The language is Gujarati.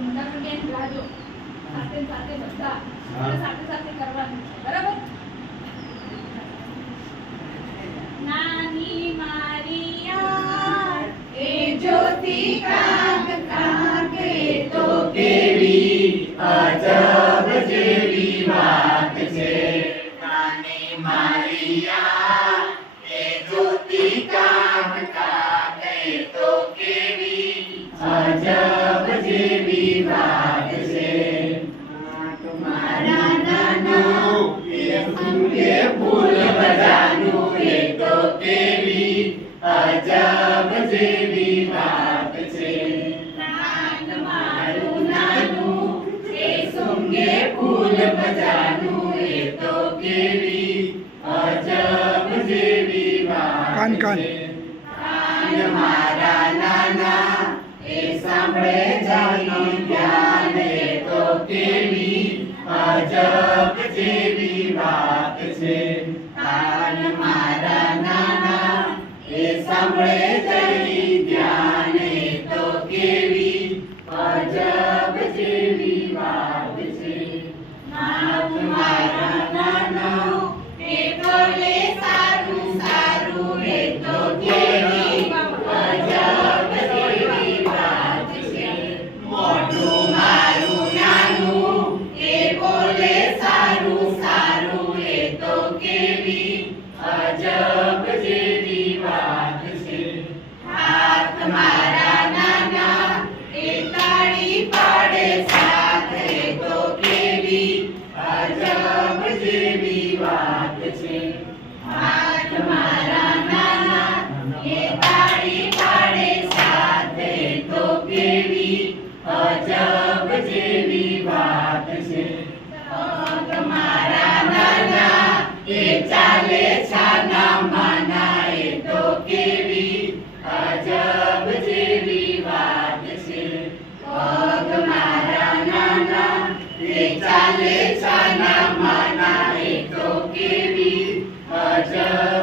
ઊંધા બેન રાજો સાથે સાથે બધા સાથે સાથે કરવાનું છે બરાબર નાની મારિયા એ જ્યોતિ કાગ કાગે તો કેવી અજબ જેવી વાત છે નાની મારિયા એ જ્યોતિ કાગ કાગે તો કેવી અજબ જેવી વાત છે મારા નાના એ ફૂલે ફૂલ બધાનું એ તો કેવી અજબ જેવી વાત છે નાન મારું નાનું એ સુંગે ફૂલ બધાનું એ તો કેવી અજબ જેવી વાત કાન કાન છે કાન મારા નાના એ સાંભળે જાની ધ્યાન એ તો કેવી અજબ જેવી વાત છે કાન મારા નાના એ સાંભળે જાની ધ્યાન એ તો કેવી અજબ જેવી વાત છે નાથ મારા નાના એ બોલે સારું સારું એ તો કેવી અજબ જેવી વાત છે મોઢું મારું નાનું એ બોલે સારું સારું એ તો કેવી અજબ જેવી વાત છે હાથ મારા નાના એ તાળી પાડે સાથ એ તો કેવી અજબ જેવી વાત છે હાથ મારા નાના એ તાળી પાડે સાથ એ તો કેવી અજબ જેવી વાત છે પગ મારા નાના એ ચાલે છાના માના એ તો કેવી અજબ જેવી વાત છે પગ મારા નાના એ ચાલે છાના માના એ તો કેવી અજબ